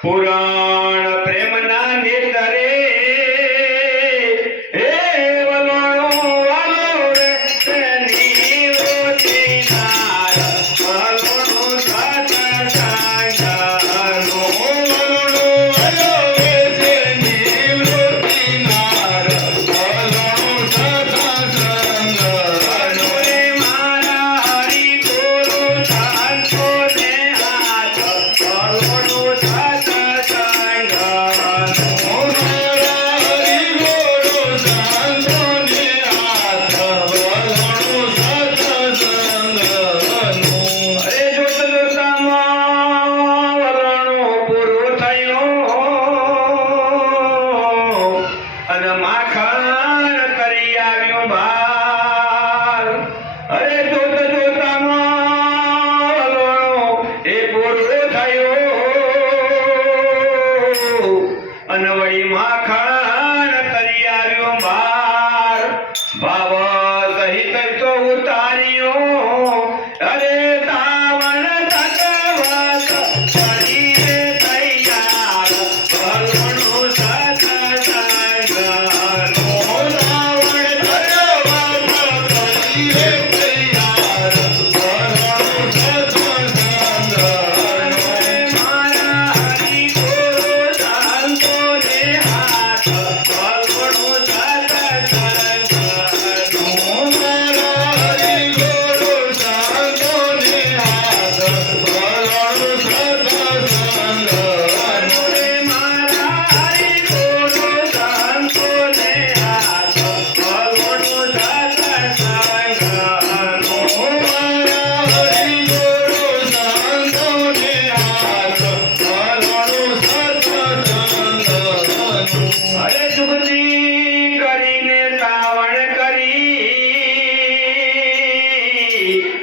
પુરાણ પ્રેમના નેતરે હે વલોણો વાલો રે તેની રોટીનાર વલોણો સાત સાંગાનો વલોણો વાલો રે તેની રોટીનાર વલોણો સાત સાંગાનો રે મારા હરિ ગુરુ શાંતો ને હાથ વલોણો સાત અનવળી માખણ કરી આવ્યો બાર ભાવ સહિત તો ઉતાર્યો અરે તાવણ તકવત કરી રે તૈયાર ભગવણો સત્સંગનો તાવણ તકવત કરી રે તૈયાર ભગવણો સત્સંગનો મારા હરિ ગુરુ શાંતો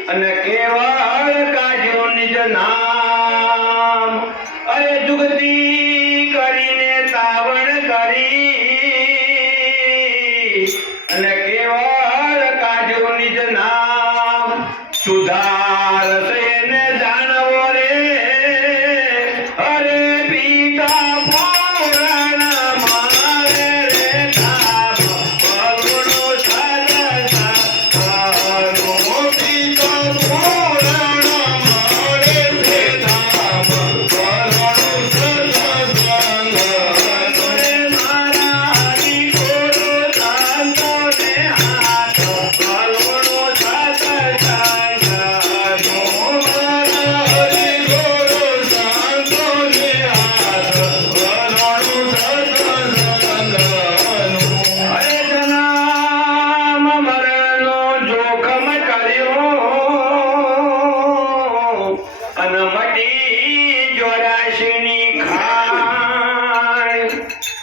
અને કેવળ કાઢ્યો નિજ નામ અરે જુગતી કરીને તાવણ કરી અને કેવળ કાઢ્યો નિજ નામ સુધાર એને જાણવો રે અરે પિતા પુરાણ મારે રે તાપ ભગવણો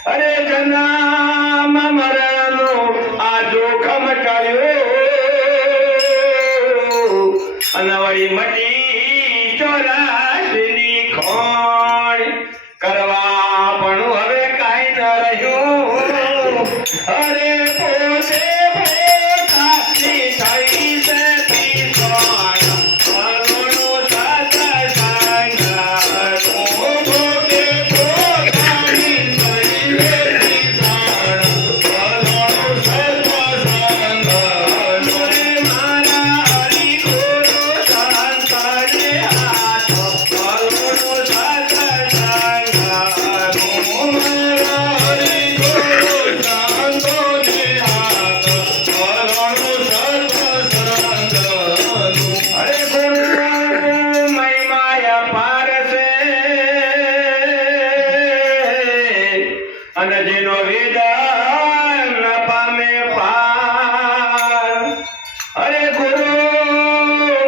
અરે જન્મ મરણનો આ જોખમ ટળ્યો અનવળી મટી 84ની ખોણ કરવા પણ હવે કાંઈ ન રહ્યું અરે પોતે પોતાની થઈ છે અને જેનો વેદન પામે પાર અરે ગુરુ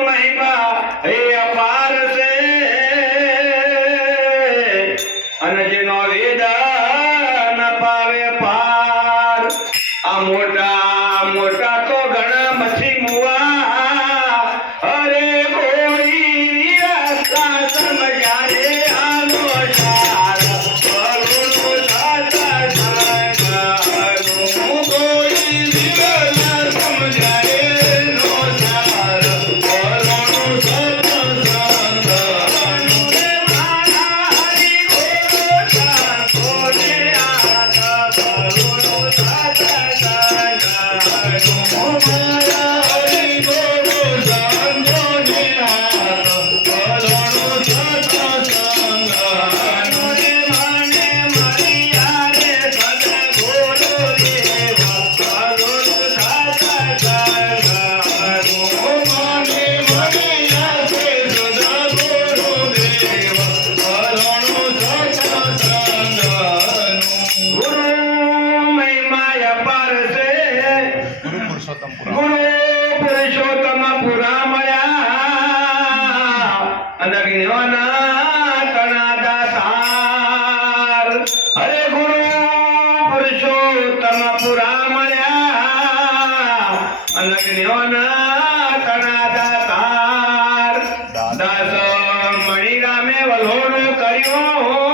મહિમા એ અપાર છે અને જેનો વેદન પાવે પાર આ મોટા મોટા તો ઘણા મછી મુવા અરે કોઈ રસ્તા સમજારે આનો સાર ભગવણો ગુરુ પુરુષોત્તમ પુરા મળ્યા અનજ્ઞોના તણા દાતાર. અરે ગુરુ પુરુષોત્તમ પુરા મળ્યા અનજ્ઞોના તણા દાતાર. દાસ મણિરામે વલોણું કર્યું